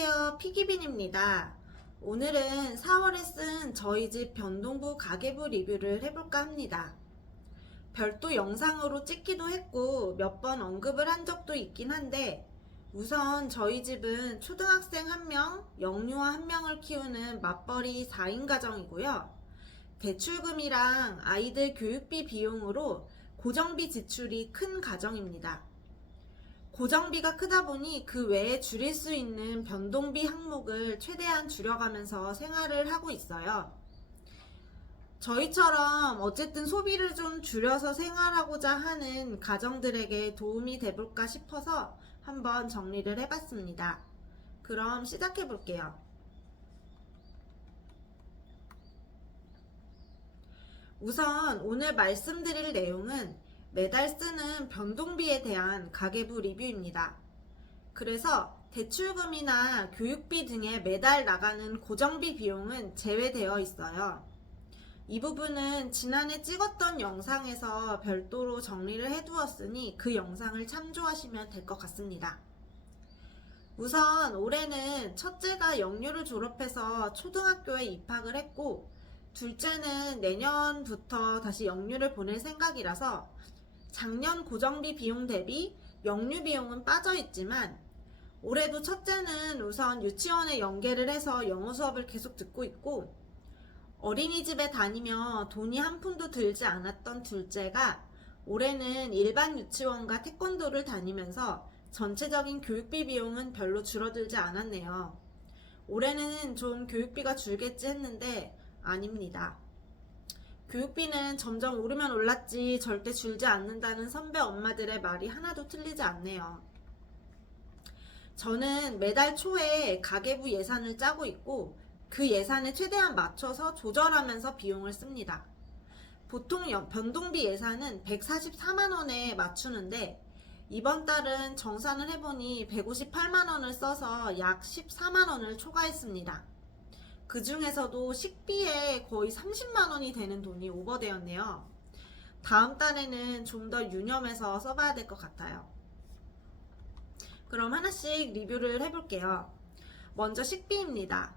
안녕하세요, 피기빈입니다. 오늘은 4월에 쓴 저희 집 변동부 가계부 리뷰를 해볼까 합니다. 별도 영상으로 찍기도 했고 몇 번 언급을 한 적도 있긴 한데, 우선 저희 집은 초등학생 1명, 영유아 1명을 키우는 맞벌이 4인 가정이고요. 대출금이랑 아이들 교육비 비용으로 고정비 지출이 큰 가정입니다. 고정비가 크다 보니 그 외에 줄일 수 있는 변동비 항목을 최대한 줄여가면서 생활을 하고 있어요. 저희처럼 어쨌든 소비를 좀 줄여서 생활하고자 하는 가정들에게 도움이 돼볼까 싶어서 한번 정리를 해봤습니다. 그럼 시작해 볼게요. 우선 오늘 말씀드릴 내용은 매달 쓰는 변동비에 대한 가계부 리뷰입니다. 그래서 대출금이나 교육비 등의 매달 나가는 고정비 비용은 제외되어 있어요. 이 부분은 지난해 찍었던 영상에서 별도로 정리를 해두었으니 그 영상을 참조하시면 될 것 같습니다. 우선 올해는 첫째가 영유를 졸업해서 초등학교에 입학을 했고, 둘째는 내년부터 다시 영유를 보낼 생각이라서 작년 고정비 비용 대비 영유 비용은 빠져 있지만, 올해도 첫째는 우선 유치원에 연계를 해서 영어 수업을 계속 듣고 있고, 어린이집에 다니며 돈이 한 푼도 들지 않았던 둘째가 올해는 일반 유치원과 태권도를 다니면서 전체적인 교육비 비용은 별로 줄어들지 않았네요. 올해는 좀 교육비가 줄겠지 했는데 아닙니다. 교육비는 점점 오르면 올랐지 절대 줄지 않는다는 선배 엄마들의 말이 하나도 틀리지 않네요. 저는 매달 초에 가계부 예산을 짜고 있고 그 예산에 최대한 맞춰서 조절하면서 비용을 씁니다. 보통 변동비 예산은 144만원에 맞추는데 이번 달은 정산을 해보니 158만원을 써서 약 14만원을 초과했습니다. 그 중에서도 식비에 거의 30만원이 되는 돈이 오버되었네요. 다음 달에는 좀 더 유념해서 써봐야 될 것 같아요. 그럼 하나씩 리뷰를 해볼게요. 먼저 식비입니다.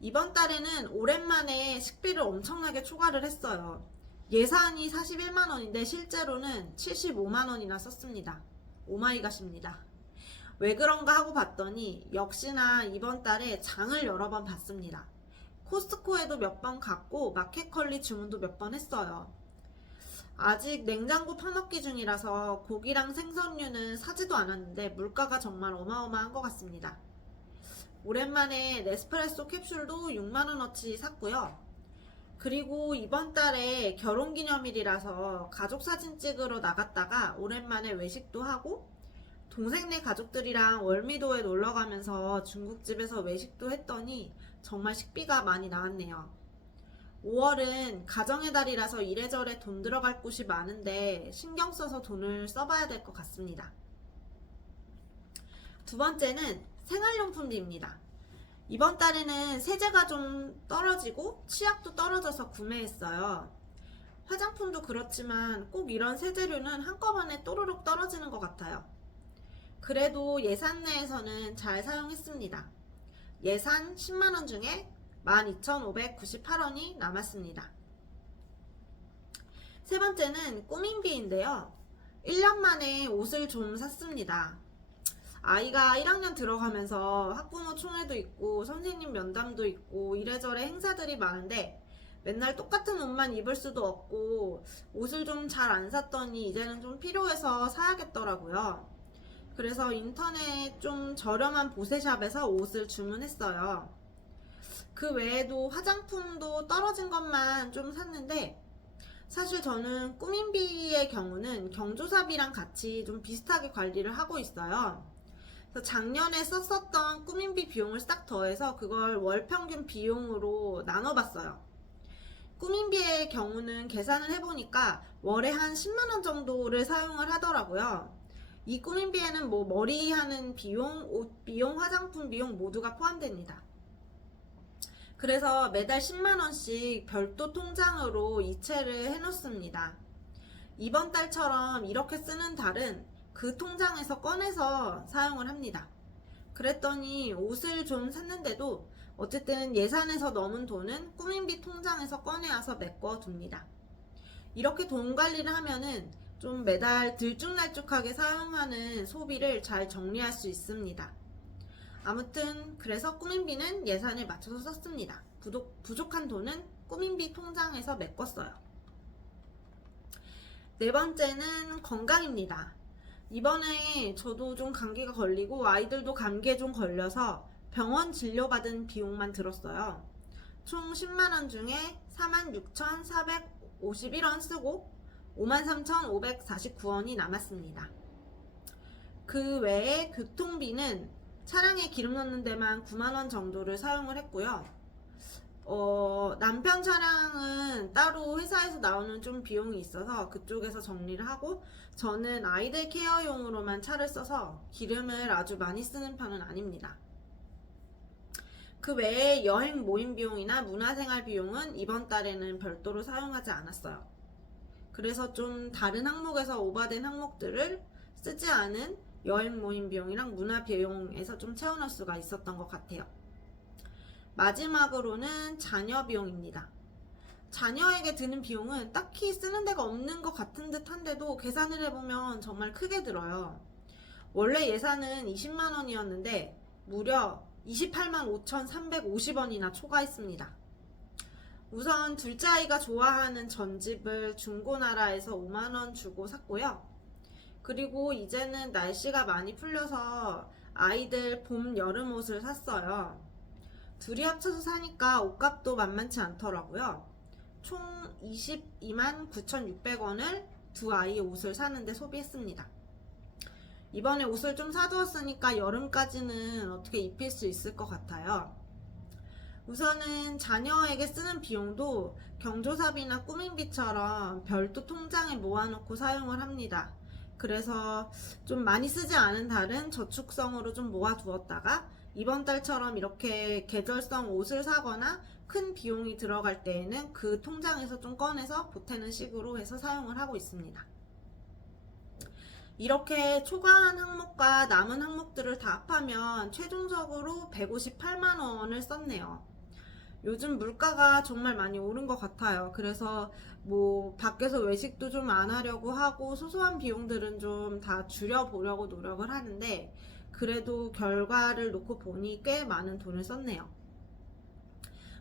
이번 달에는 오랜만에 식비를 엄청나게 초과를 했어요. 예산이 41만원인데 실제로는 75만원이나 썼습니다. 오마이갓입니다. 왜 그런가 하고 봤더니 역시나 이번 달에 장을 여러 번 봤습니다. 코스트코에도 몇 번 갔고 마켓컬리 주문도 몇 번 했어요. 아직 냉장고 퍼넣기 중이라서 고기랑 생선류는 사지도 않았는데 물가가 정말 어마어마한 것 같습니다. 오랜만에 네스프레소 캡슐도 6만원어치 샀고요. 그리고 이번 달에 결혼기념일이라서 가족사진 찍으러 나갔다가 오랜만에 외식도 하고, 동생네 가족들이랑 월미도에 놀러가면서 중국집에서 외식도 했더니 정말 식비가 많이 나왔네요. 5월은 가정의 달이라서 이래저래 돈 들어갈 곳이 많은데 신경 써서 돈을 써봐야 될 것 같습니다. 두 번째는 생활용품비입니다. 이번 달에는 세제가 좀 떨어지고 치약도 떨어져서 구매했어요. 화장품도 그렇지만 꼭 이런 세제류는 한꺼번에 또르륵 떨어지는 것 같아요. 그래도 예산 내에서는 잘 사용했습니다. 예산 10만원 중에 12,598원이 남았습니다. 세 번째는 꾸민비인데요. 1년 만에 옷을 좀 샀습니다. 아이가 1학년 들어가면서 학부모 총회도 있고 선생님 면담도 있고 이래저래 행사들이 많은데 맨날 똑같은 옷만 입을 수도 없고 옷을 좀 잘 안 샀더니 이제는 좀 필요해서 사야겠더라고요. 그래서 인터넷 좀 저렴한 보세샵에서 옷을 주문했어요. 그 외에도 화장품도 떨어진 것만 좀 샀는데, 사실 저는 꾸민비의 경우는 경조사비랑 같이 좀 비슷하게 관리를 하고 있어요. 그래서 작년에 썼었던 꾸민비 비용을 싹 더해서 그걸 월 평균 비용으로 나눠봤어요. 꾸민비의 경우는 계산을 해보니까 월에 한 10만원 정도를 사용을 하더라고요. 이 꾸민비에는 뭐 머리 하는 비용, 옷 비용, 화장품 비용 모두가 포함됩니다. 그래서 매달 10만원씩 별도 통장으로 이체를 해놓습니다. 이번 달처럼 이렇게 쓰는 달은 그 통장에서 꺼내서 사용을 합니다. 그랬더니 옷을 좀 샀는데도 어쨌든 예산에서 넘은 돈은 꾸민비 통장에서 꺼내와서 메꿔둡니다. 이렇게 돈 관리를 하면은 좀 매달 들쭉날쭉하게 사용하는 소비를 잘 정리할 수 있습니다. 아무튼 그래서 꾸민비는 예산에 맞춰서 썼습니다. 부족한 돈은 꾸민비 통장에서 메꿨어요. 네 번째는 건강입니다. 이번에 저도 좀 감기가 걸리고 아이들도 감기에 좀 걸려서 병원 진료받은 비용만 들었어요. 총 10만원 중에 46,451원 쓰고 53,549원이 남았습니다. 그 외에 교통비는 차량에 기름 넣는 데만 9만원 정도를 사용을 했고요. 남편 차량은 따로 회사에서 나오는 좀 비용이 있어서 그쪽에서 정리를 하고, 저는 아이들 케어용으로만 차를 써서 기름을 아주 많이 쓰는 편은 아닙니다. 그 외에 여행 모임 비용이나 문화생활 비용은 이번 달에는 별도로 사용하지 않았어요. 그래서 좀 다른 항목에서 오버된 항목들을 쓰지 않은 여행 모임 비용이랑 문화 비용에서 좀 채워넣을 수가 있었던 것 같아요. 마지막으로는 자녀 비용입니다. 자녀에게 드는 비용은 딱히 쓰는 데가 없는 것 같은 듯 한데도 계산을 해보면 정말 크게 들어요. 원래 예산은 20만원이었는데 무려 28만 5,350원이나 초과했습니다. 우선 둘째 아이가 좋아하는 전집을 중고나라에서 5만원 주고 샀고요. 그리고 이제는 날씨가 많이 풀려서 아이들 봄, 여름 옷을 샀어요. 둘이 합쳐서 사니까 옷값도 만만치 않더라고요. 총 22만 9,600원을 두 아이의 옷을 사는데 소비했습니다. 이번에 옷을 좀 사두었으니까 여름까지는 어떻게 입힐 수 있을 것 같아요. 우선은 자녀에게 쓰는 비용도 경조사비나 꾸민비처럼 별도 통장에 모아놓고 사용을 합니다. 그래서 좀 많이 쓰지 않은 달은 저축성으로 좀 모아두었다가 이번 달처럼 이렇게 계절성 옷을 사거나 큰 비용이 들어갈 때에는 그 통장에서 좀 꺼내서 보태는 식으로 해서 사용을 하고 있습니다. 이렇게 초과한 항목과 남은 항목들을 다 합하면 최종적으로 158만원을 썼네요. 요즘 물가가 정말 많이 오른 것 같아요. 그래서 뭐 밖에서 외식도 좀 안 하려고 하고 소소한 비용들은 좀 다 줄여보려고 노력을 하는데, 그래도 결과를 놓고 보니 꽤 많은 돈을 썼네요.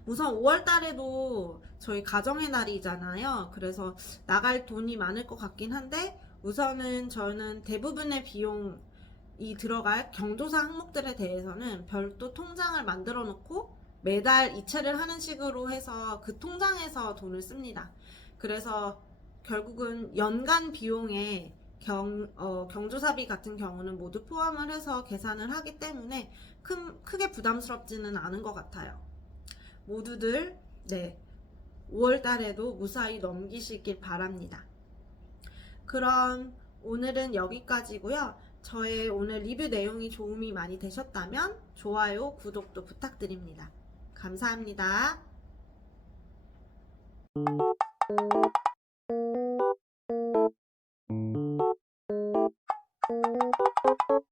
우선 5월 달에도 저희 가정의 날이잖아요. 그래서 나갈 돈이 많을 것 같긴 한데, 우선은 저는 대부분의 비용이 들어갈 경조사 항목들에 대해서는 별도 통장을 만들어 놓고 매달 이체를 하는 식으로 해서 그 통장에서 돈을 씁니다. 그래서 결국은 연간 비용에 경조사비 같은 경우는 모두 포함을 해서 계산을 하기 때문에 크게 부담스럽지는 않은 것 같아요. 모두들 5월 달에도 무사히 넘기시길 바랍니다. 그럼 오늘은 여기까지고요. 저의 오늘 리뷰 내용이 도움이 많이 되셨다면 좋아요, 구독도 부탁드립니다. 감사합니다.